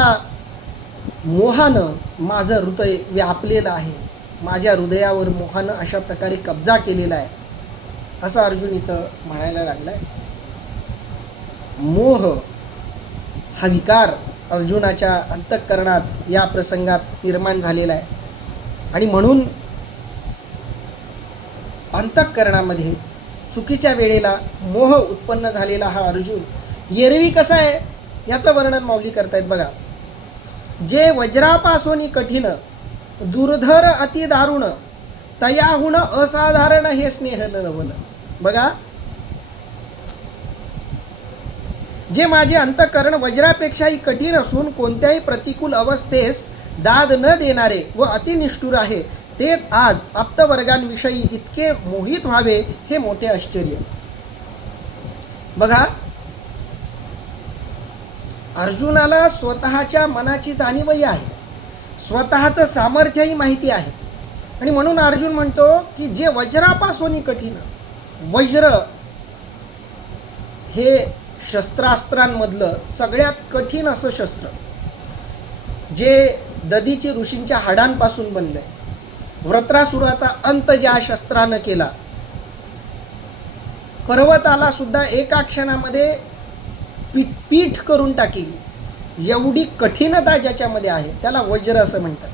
मोहानं माझं हृदय व्यापलेलं आहे. माझ्या हृदयावर मोहानं अशा प्रकारे कब्जा केलेला आहे, असं अर्जुन इथं म्हणायला लागलाय. मोह हा विकार अर्जुनाच्या अंतःकरणात या प्रसंगात निर्माण झालेला आहे. आणि म्हणून अंतःकरणामध्ये चुकीच्या वेळेला मोह उत्पन्न झालेला हा अर्जुन एरवी कसा आहे याचं वर्णन माऊली करतायत बघा. जे वज्रापासोनी कठीण, दुर्धर अति दारुण, तयाहुण असाधारण हे स्नेह नवल. बघा, जे माझे अंतःकरण वज्रापेक्षाही कठीण असून कोणत्याही प्रतिकूल अवस्थेस दाद न देणारे व अतिनिष्ठुर आहे, तेच आज आप्तवर्गांविषयी इतके मोहित व्हावे हे मोठे आश्चर्य. बघा, अर्जुनाला स्वतःच्या मनाची जाणीवही आहे, स्वतःचं सामर्थ्यही माहिती आहे. आणि म्हणून अर्जुन म्हणतो की जे वज्रापासून कठीण, वज्र हे शस्त्रास्त्रांमधलं सगळ्यात कठीण असं शस्त्र, जे ददीची ऋषींच्या हाडांपासून बनलं आहे. व्रत्रासुराचा अंत ज्या शस्त्रानं केला, पर्वताला सुद्धा एका क्षणामध्ये पीठ करून टाकील, एवढी कठीणता ज्याच्यामध्ये आहे त्याला वज्र असं म्हणतात.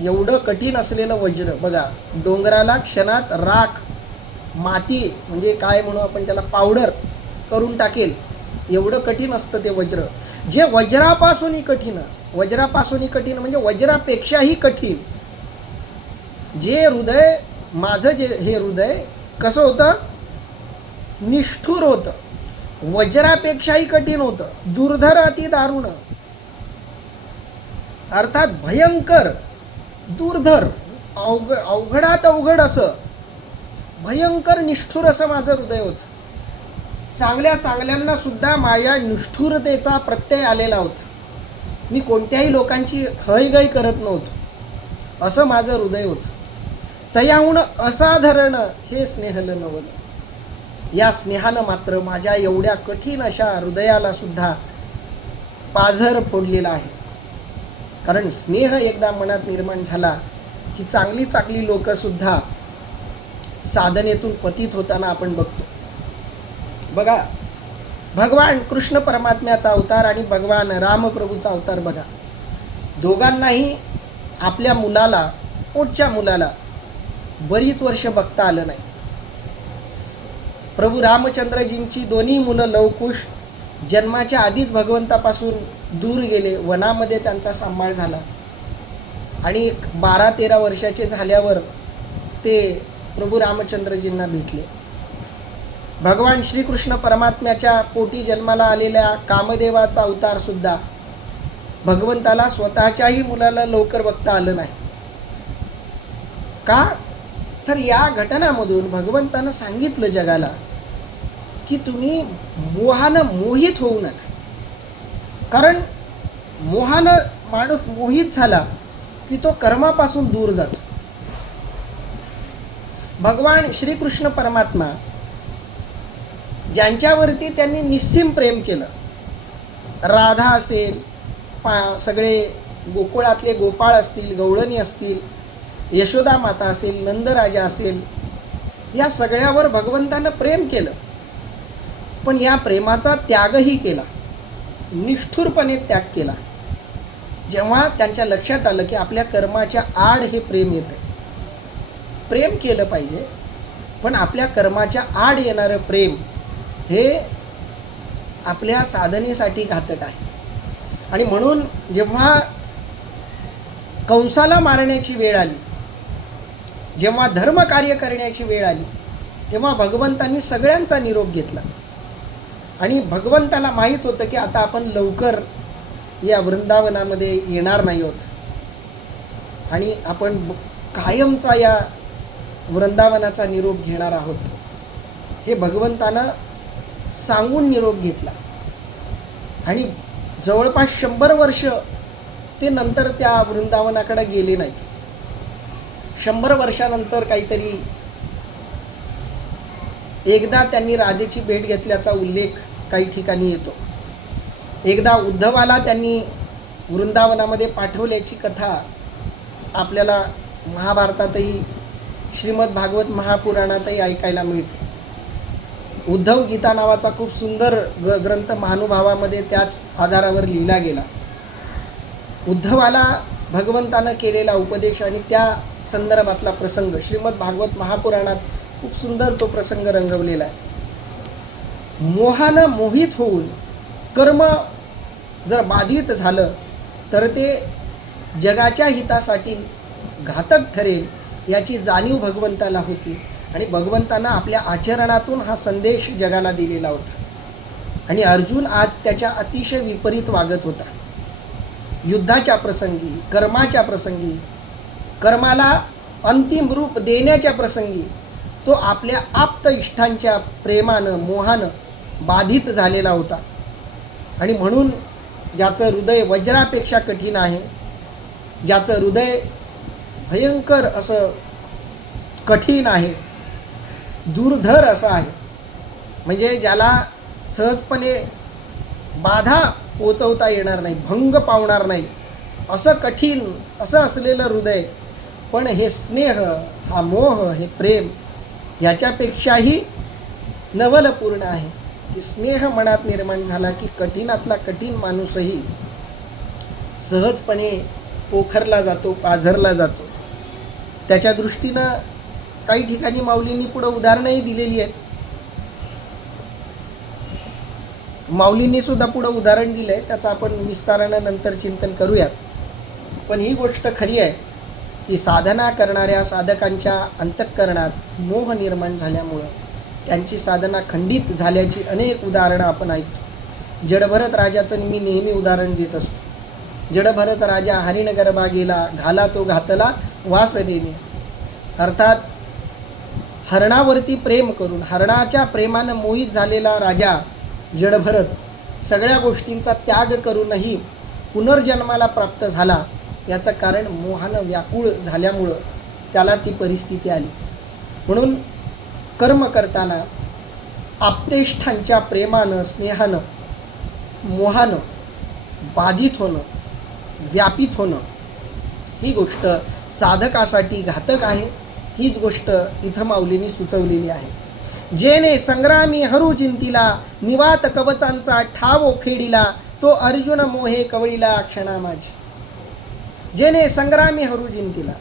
एवढं कठीण असलेलं वज्र बघा, डोंगराला क्षणात राख, माती म्हणजे काय म्हणू आपण त्याला, पावडर करून टाकेल, एवढं कठीण असतं ते वज्र. जे वज्रापासूनही कठीण, वज्रापासूनही कठीण म्हणजे वज्रापेक्षाही कठीण. जे हृदय माझं, जे हे हृदय कसं होतं, निष्ठुर होतं, वज्रापेक्षाही कठीण होतं, दुर्धर अति दारुण, अर्थात भयंकर, दुर्धर, अवघडात अवघड असं, भयंकर निष्ठुर असं माझं हृदय होतं. चांगल्या चांगल्यांना सुद्धा माझ्या निष्ठुरतेचा प्रत्यय आलेला होता. मी कोणत्याही लोकांची हयगय करत नव्हतो, असं माझं हृदय होतं. तयाहुण असाधारण हे स्नेहल नवल. या स्नेहानं मात्र माझ्या एवढ्या कठीण अशा हृदयाला सुद्धा पाझर फोडलेला आहे. कारण स्नेह एकदा मनात निर्माण झाला की चांगली चांगली लोकंसुद्धा साधनेतून पतित होताना आपण बघतो. बघा, भगवान कृष्ण परमात्म्याचा अवतार आणि भगवान रामप्रभूचा अवतार बघा, दोघांनाही आपल्या मुलाला, पोटच्या मुलाला बरीच वर्ष बघता आलं नाही. प्रभू रामचंद्रजींची दोन्ही मुलं लवकुश जन्माच्या आधीच भगवंतापासून दूर गेले, वनामध्ये त्यांचा सांभाळ झाला. आणि 12-13 वर्षाचे झाल्यावर ते प्रभू रामचंद्रजींना भेटले. भगवान श्रीकृष्ण परमात्म्याच्या पोटी जन्माला आलेल्या कामदेवाचा अवतारसुद्धा भगवंताला स्वतःच्याही मुलाला लवकर बघता आलं नाही. का तर या घटनामधून भगवंतानं सांगितलं जगाला की तुम्ही मोहानं मोहित होऊ नका. कारण मोहानं माणूस मोहित झाला की तो कर्मापासून दूर जातो. भगवान श्रीकृष्ण परमात्मा ज्यांच्यावरती त्यांनी निस्सीम प्रेम केलं, राधा असेल, सगळे गोकुळातले गोपाळ असतील, गवळणी असतील, यशोदा माता असेल, नंदराजा असेल, या सगळ्यावर भगवंतानं प्रेम केलं. पण या प्रेमाचा त्यागही केला, निष्ठुरपणे त्याग केला. जेव्हा त्यांच्या लक्षात आलं की आपल्या कर्माच्या आड हे प्रेम येतं, प्रेम केलं पाहिजे, पण आपल्या कर्माच्या आड येणारं प्रेम हे आपल्या साधनेसाठी घातक आहे. आणि म्हणून जेव्हा कंसाला मारण्याची वेळ आली, जेव्हा धर्मकार्य करण्याची वेळ आली, तेव्हा भगवंतांनी सगळ्यांचा निरोप घेतला. आणि भगवंताला माहीत होतं की आता आपण लवकर या वृंदावनामध्ये येणार नाही आहोत. आणि आपण कायमचा या वृंदावनाचा निरोप घेणार आहोत, हे भगवंतानं सांगून निरोप घेतला. आणि जवळपास 100 वर्ष ते नंतर त्या वृंदावनाकडे गेले नाहीत. 100 वर्षानंतर काहीतरी एकदा त्यांनी राधेची भेट घेतल्याचा उल्लेख काही ठिकाणी येतो. एकदा उद्धवाला त्यांनी वृंदावनामध्ये पाठवल्याची कथा आपल्याला महाभारतातही श्रीमद भागवत महापुराणातही ऐकायला मिळते. उद्धव गीता नावाचा खूप सुंदर ग्रंथ महानुभावामध्ये त्याच आधारावर लिहिला गेला. उद्धवाला भगवंतानं केलेला उपदेश आणि त्या संदर्भातला प्रसंग श्रीमद भागवत महापुराणात खूप सुंदर तो प्रसंग रंगवलेला आहे. मोहानं मोहित होऊन कर्म जर बाधित झालं तर ते जगाच्या हितासाठी घातक ठरेल याची जाणीव भगवंताला होती. आणि भगवंतानं आपल्या आचरणातून हा संदेश जगाला दिलेला होता. आणि अर्जुन आज त्याच्या अतिशय विपरीत वागत होता. युद्धाच्या प्रसंगी, कर्माच्या प्रसंगी, कर्माला अंतिम रूप देण्याच्या प्रसंगी तो आपल्या आप्त इष्टांच्या प्रेमानं, मोहानं बाधित झालेला होता. आणि म्हणून ज्याचं हृदय वज्रापेक्षा कठीण आहे, ज्याचं हृदय भयंकर असं कठीण आहे, दुर्धर असं आहे, म्हणजे ज्याला सहजपणे बाधा पोचवता येणार नाही, भंग पावणार नाही, असं कठीण असं असलेलं हृदय, पण हे स्नेह, हा मोह, हे प्रेम याच्यापेक्षाही नवलपूर्ण आहे. की स्नेह मनात निर्माण झाला की कठीणातला कठीण माणूसही सहजपणे पोखरला जातो, पाझरला जातो. त्याच्या दृष्टीनं काही ठिकाणी माऊलींनी पुढं उदाहरणंही दिलेली आहेत. माऊलींनी सुद्धा पुढं उदाहरण दिलं आहे, त्याचं आपण विस्तारानं नंतर चिंतन करूयात. पण ही गोष्ट खरी आहे की साधना करणाऱ्या साधकांच्या अंतःकरणात मोह निर्माण झाल्यामुळं त्यांची साधना खंडित झाल्याची अनेक उदाहरणं आपण ऐकतो. जडभरत राजाचं मी नेहमी उदाहरण देत असतो. जडभरत राजा हरिणगर्भा गेला, घाला तो घातला वासनेने. अर्थात हरणावरती प्रेम करून, हरणाच्या प्रेमानं मोहित झालेला राजा जडभरत सगळ्या गोष्टींचा त्याग करूनही पुनर्जन्माला प्राप्त झाला. याचं कारण मोहानं व्याकुळ झाल्यामुळं त्याला ती परिस्थिती आली. म्हणून कर्म करताना आप्तेष्ठांच्या प्रेमानं, स्नेहानं, मोहानं बाधित होणं, व्यापित होणं ही गोष्ट साधकासाठी घातक आहे. हीच गोष्ट इथं माऊलींनी सुचवलेली आहे. जेने संग्रामी हरू चिंतिला, निवात कवचांचा ठाव फेडिला, तो अर्जुन मोहे कवळीला क्षणा माझी. जेने संग्रामी हरू चिंतिला.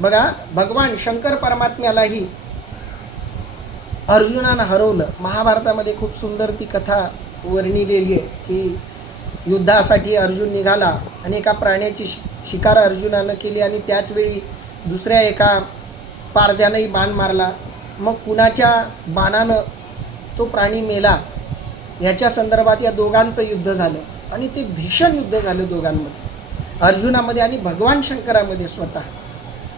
बघा, भगवान शंकर परमात्म्यालाही अर्जुनानं हरवलं. महाभारतामध्ये खूप सुंदर ती कथा वर्णिलेली आहे की युद्धासाठी अर्जुन निघाला आणि एका प्राण्याची शिकार अर्जुनानं केली आणि त्याचवेळी दुसऱ्या एका पारध्यानंही बाण मारला. मग कुणाच्या बाणानं तो प्राणी मेला याच्या संदर्भात या दोघांचं युद्ध झालं आणि ते भीषण युद्ध झालं दोघांमध्ये, अर्जुनामध्ये आणि भगवान शंकरामध्ये स्वतः.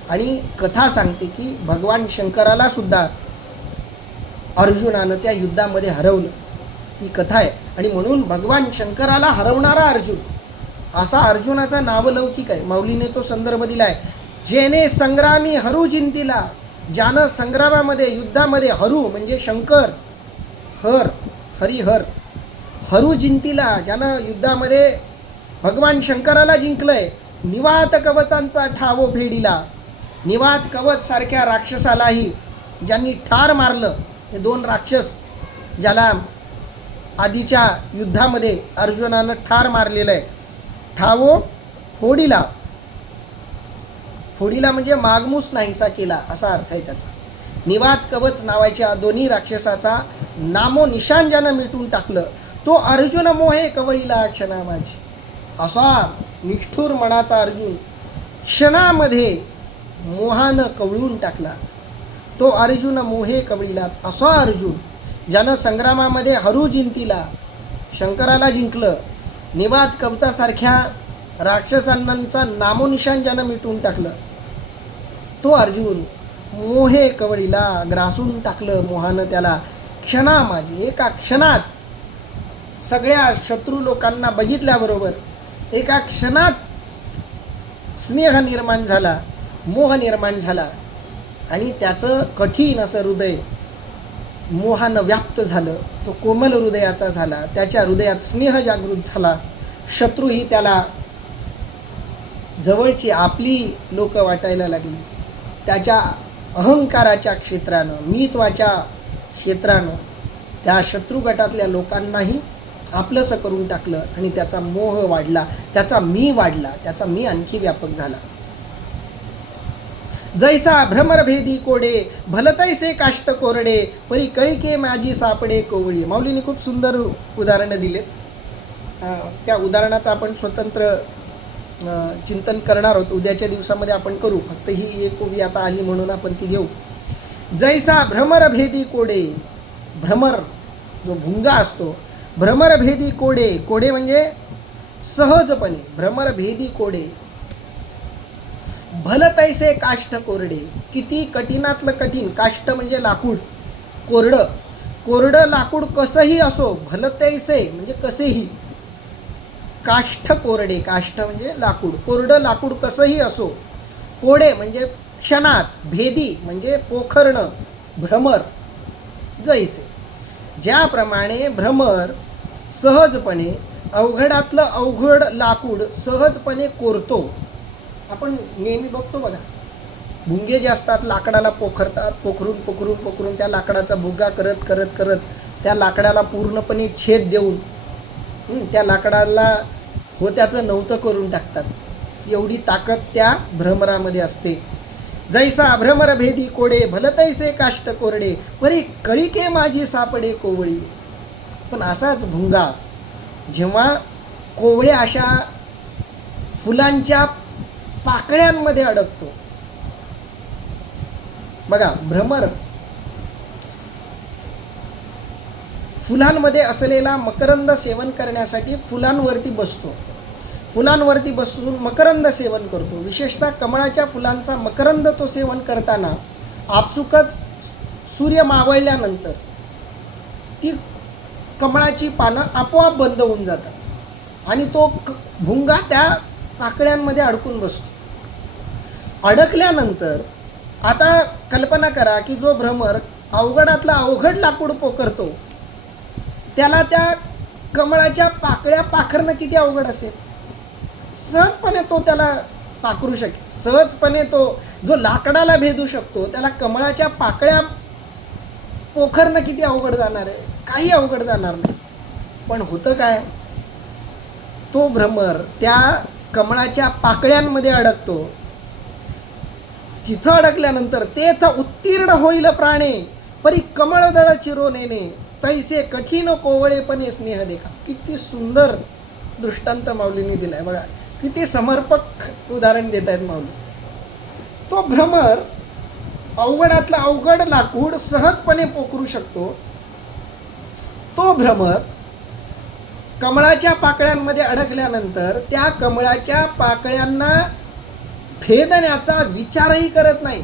आणि कथा सांगते की भगवान शंकराला सुद्धा अर्जुनानं त्या युद्धामध्ये हरवलं, ही कथा आहे. आणि म्हणून भगवान शंकराला हरवणारा अर्जुन असा अर्जुनाचा नावलौकिक आहे. माऊलीने तो संदर्भ दिला आहे. जेने संग्रामी हरू चिंतिला, ज्यानं संग्रामामध्ये, युद्धामध्ये, हरू म्हणजे शंकर, हर, हरिहर, हरू जिंतीला, ज्यानं युद्धामध्ये भगवान शंकराला जिंकलंय. निवात कवचांचा ठावो फेडिला, निवात कवच सारख्या राक्षसालाही ज्यांनी ठार मारलं. हे दोन राक्षस ज्याला आधीच्या युद्धामध्ये अर्जुनानं ठार मारलेलं आहे. ठावो फोडिला, फोडिला म्हणजे मागमूस नाहीसा केला असा अर्थ आहे त्याचा. निवात कवच नावाच्या दोन्ही राक्षसाचा नामो निशान ज्यानं मिटून टाकलं, तो अर्जुन मोहे कवळीला क्षणा माझी. असा निष्ठुर मनाचा अर्जुन क्षणामध्ये मोहानं कवळून टाकला. तो अर्जुन मोहे कवळीला, असा अर्जुन ज्यानं संग्रामामध्ये हरू जिंतीला, शंकराला जिंकलं. निवात कवचासारख्या राक्षसांचा नामोनिशान ज्यानं मिटवून टाकलं तो अर्जुन मोहे कवळीला ग्रासून टाकलं मोहानं त्याला. क्षणामागे एका क्षणात सगळ्या शत्रू लोकांना बघितल्याबरोबर एका क्षणात स्नेह निर्माण झाला, मोह निर्माण झाला आणि त्याचं कठीण असं हृदय मोहानं व्याप्त झालं. तो कोमल हृदयाचा झाला, त्याच्या हृदयात स्नेह जागृत झाला. शत्रूही त्याला जवळची आपली लोक वाटायला लागली. त्याच्या अहंकाराच्या क्षेत्रानं, मीत्वाच्या क्षेत्रानं त्या शत्रू गटातल्या लोकांनाही आपलंसं करून टाकलं आणि त्याचा मोह वाढला, त्याचा मी वाढला, त्याचा मी आणखी व्यापक झाला. जैसा भ्रमरभेदी कोडे भलतैसे काष्ट कोरडे परी कळिके माझी सापडे कोवळी. माऊलीने खूप सुंदर उदाहरणं दिलेत. त्या उदाहरणाचं आपण स्वतंत्र चिंतन करणार आहोत. उद्याच्या दिवसामध्ये आपण करू. फक्त ही एक ओवी आता आली म्हणून आपण ती घेऊ. जैसा भ्रमरभेदी कोडे, भ्रमर जो भुंगा असतो, भ्रमरभेदी कोडे, कोडे म्हणजे सहजपणे, भ्रमरभेदी कोडे भलतैसे काष्ट कोरडे, किती कठीणातलं कठीण. काष्ट म्हणजे लाकूड, कोरडं, कोरडं लाकूड कसंही असो, भलतैसे म्हणजे कसेही, काष्ठ कोरडे, काष्ठ म्हणजे लाकूड, कोरडं लाकूड कसंही असो, कोडे म्हणजे क्षणात, भेदी म्हणजे पोखरणं, भ्रमर. जैसे ज्याप्रमाणे भ्रमर सहजपणे अवघडातलं अवघड लाकूड सहजपणे कोरतो. आपण नेहमी बघतो बघा, भुंगे जे असतात लाकडाला पोखरतात, पोखरून त्या लाकडाचा भुगा करत करत करत त्या लाकडाला पूर्णपणे छेद देऊन त्या लाकडाला होत्याचं नव्हतं करून टाकतात. एवढी ताकद त्या भ्रमरामध्ये असते. जैसा भ्रमरभेदी कोडे भलतैसे काष्ट कोरडे परी कळिके माझी सापडे कोवळी. पण असाच भुंगा जेव्हा कोवळ्या अशा फुलांच्या पाकळ्यांमध्ये अडकतो. बघा, भ्रमर फुलांमध्ये असलेला मकरंद सेवन करण्यासाठी फुलांवरती बसतो. फुलांवरती बसून मकरंद सेवन करतो. विशेषतः कमळाच्या फुलांचा मकरंद तो सेवन करताना आपसुकच सूर्य मावळल्यानंतर ती कमळाची पानं आपोआप बंद होऊन जातात आणि तो भुंगा त्या पाकळ्यांमध्ये अडकून बसतो. अडकल्यानंतर आता कल्पना करा की जो भ्रमर अवघडातला अवघड लाकूड पोखरतो त्याला त्या कमळाच्या पाकळ्या पाखरणं किती अवघड असेल. सहजपणे तो त्याला पाखरू शकेल, सहजपणे तो जो लाकडाला भेदू शकतो त्याला कमळाच्या पाकळ्या पोखरणं किती अवघड जाणार आहे. काही अवघड जाणार नाही. पण होतं काय, तो भ्रमर त्या कमळाच्या पाकळ्यांमध्ये अडकतो. तिथं अडकल्यानंतर तेथ उत्तीर्ण होईल प्राणे परी कमळदळ चिरो नेणे तैसे कठीण कोवळेपणे स्नेह देखा. किती सुंदर दृष्टांत माऊलींनी दिलाय बघा, किती समर्पक उदाहरण देत आहेत माऊली. तो भ्रमर अवघडातला अवघड लाकूड सहजपणे पोखरू शकतो. तो भ्रमर कमळाच्या पाकळ्यांमध्ये अडकल्यानंतर त्या कमळाच्या पाकळ्यांना भेदण्याचा विचारही करत नाही,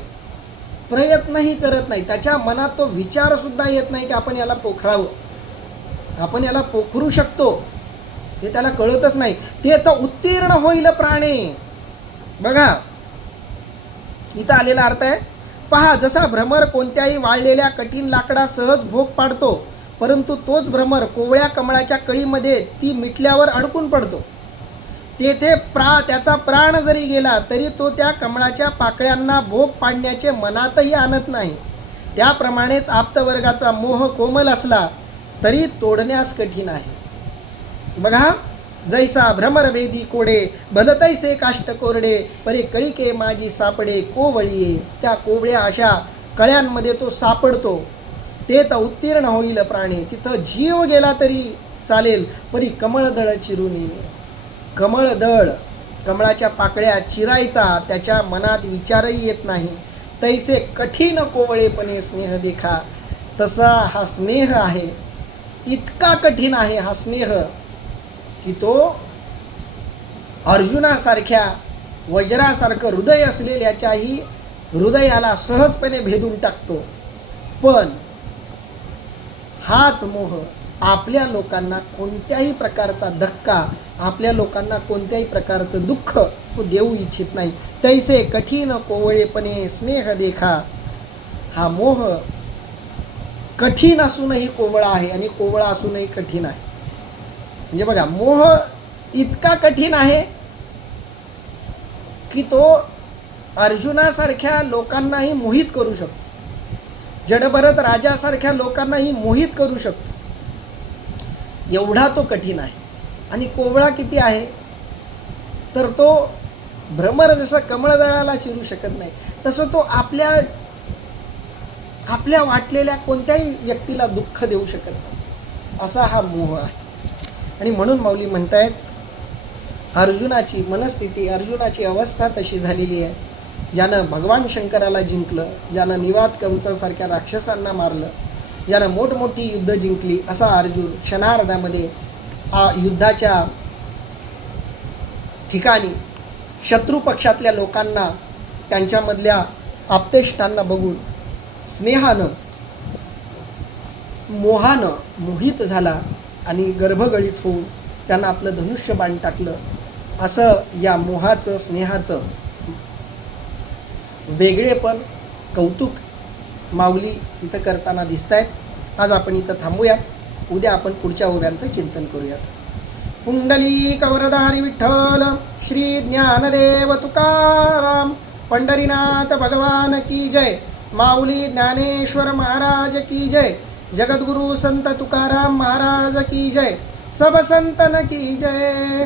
प्रयत्नही करत नाही. त्याच्या मनात तो विचारसुद्धा येत नाही की आपण याला पोखरावं, आपण याला पोखरू शकतो, हे त्याला कळतच नाही. ते तर उत्तीर्ण होईल प्राणे. बघा इथं आलेला अर्थ आहे पहा. जसा भ्रमर कोणत्याही वाळलेल्या कठीण लाकडा सहज भोग पाडतो, परंतु तोच भ्रमर कोवळ्या कमळाच्या कळीमध्ये ती मिटल्यावर अडकून पडतो. तेथे त्याचा प्राण जरी गेला तरी तो त्या कमळाच्या पाकळ्यांना भोग पाडण्याचे मनातही आणत नाही. त्याप्रमाणेच आप्तवर्गाचा मोह कोमल असला तरी तोडण्यास कठीण आहे. बघा, जैसा भ्रमरभेदी कोडे भलतैसे काष्ट कोरडे परी कळिके माझी सापडे कोवळीये. त्या कोवळ्या अशा कळ्यांमध्ये तो सापडतो. ते तर उत्तीर्ण होईल प्राणे. तिथं जीव गेला तरी चालेल परी कमळदळ चिरून येणे. कमळदळ, कमळाच्या पाकळ्या चिरायचा त्याच्या मनात विचारही येत नाही. तैसे कठीण कोवळेपणे स्नेह देखा. तसा हा स्नेह आहे, इतका कठीण आहे हा स्नेह की तो अर्जुनासारख्या वज्रासारखं हृदय असलेल्याच्याही हृदयाला सहजपणे भेदून टाकतो. पण हाच मोह आपल्या लोकांना कोणत्याही प्रकारचा धक्का, आपल्या लोकांना कोणत्याही प्रकारचं दुःख तो देऊ इच्छित नाही. तैसे कठीण कोवळेपणे स्नेह देखा. हा मोह कठीण असूनही कोवळा आहे आणि कोवळा असूनही कठीण आहे. म्हणजे बघा, मोह इतका कठीण आहे की तो अर्जुनासारख्या लोकांनाही मोहित करू शकतो. जडभरत राजासारख्या लोकांनाही मोहित करू शकतो. एवढा तो कठीण आहे. आणि कोवळा किती आहे तर तो भ्रमर जसं कमळदळाला चिरू शकत नाही, तसं तो आपल्या वाटलेल्या कोणत्याही व्यक्तीला दुःख देऊ शकत नाही. असा हा मोह आहे. आणि म्हणून माऊली म्हणतायत, अर्जुनाची मनस्थिती, अर्जुनाची अवस्था तशी झालेली आहे. ज्यानं भगवान शंकराला जिंकलं, ज्यानं निवात कंसासारख्या राक्षसांना मारलं, ज्यानं मोठमोठी युद्ध जिंकली, असा अर्जुन क्षणार्धामध्ये युद्धाच्या ठिकाणी शत्रू पक्षातल्या लोकांना, त्यांच्यामधल्या आप्तेष्टांना बघून स्नेहानं, मोहानं मोहित झाला आणि गर्भगळीत होऊन त्यांना आपलं धनुष्यबाण टाकलं. असं या मोहाचं, स्नेहाचं वेगळेपण, कौतुक माऊली इथं करताना दिसत आहेत. आज आपण इथं थांबूयात. उद्या आपण पुढच्या ओव्यांचं चिंतन करूयात. पुंडलिक वरदारी विठ्ठल, श्री ज्ञानदेव तुकाराम, पंढरीनाथ भगवान की जय. माऊली ज्ञानेश्वर महाराज की जय. जगद्गुरु संत तुकाराम महाराज की जय. सब संतन की जय.